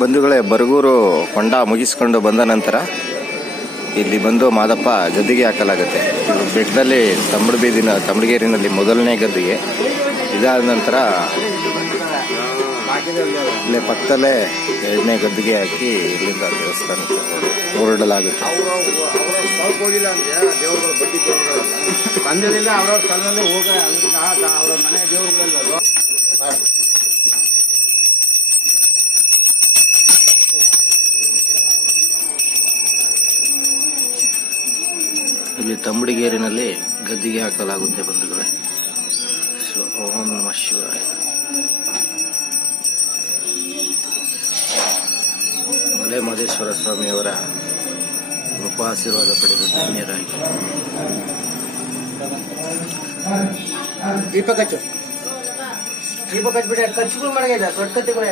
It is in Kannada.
ಬಂಧುಗಳೇ, ಬರಗೂರು ಹೊಂಡ ಮುಗಿಸ್ಕೊಂಡು ಬಂದ ನಂತರ ಇಲ್ಲಿ ಬಂದು ಮಾದಪ್ಪ ಗದ್ದಿಗೆ ಹಾಕಲಾಗುತ್ತೆ. ಇದು ಬೆಟ್ಟದಲ್ಲಿ ತಮ್ಮಡಗೇರಿನಲ್ಲಿ ಮೊದಲನೇ ಗದ್ದಿಗೆ. ಇದಾದ ನಂತರ ಇಲ್ಲೇ ಪಕ್ಕದಲ್ಲೇ ಎರಡನೇ ಗದ್ದಿಗೆ ಹಾಕಿ ಇಲ್ಲಿಂದ ದೇವಸ್ಥಾನಕ್ಕೆ ಹೊರಡಲಾಗುತ್ತೆ. ಇಲ್ಲಿ ತಮ್ಮಡಗೇರಿನಲ್ಲಿ ಗದ್ದಿಗೆ ಹಾಕಲಾಗುತ್ತೆ ಬಂಧುಗಳೇ. ಓಂ ನಮಃ ಶಿವಾಯ. ಮಲೆ ಮಹದೇಶ್ವರ ಸ್ವಾಮಿಯವರ ಕೃಪಾ ಆಶೀರ್ವಾದ ಪಡೆದು ಧನ್ಯರಾಗಿ. ದೀಪ ಕಚ್ಚು ಬಿಡ ಖರ್ಚುಗಳು ಮಾಡಿದ ದೊಡ್ಡ ಕತ್ತಿಗಳು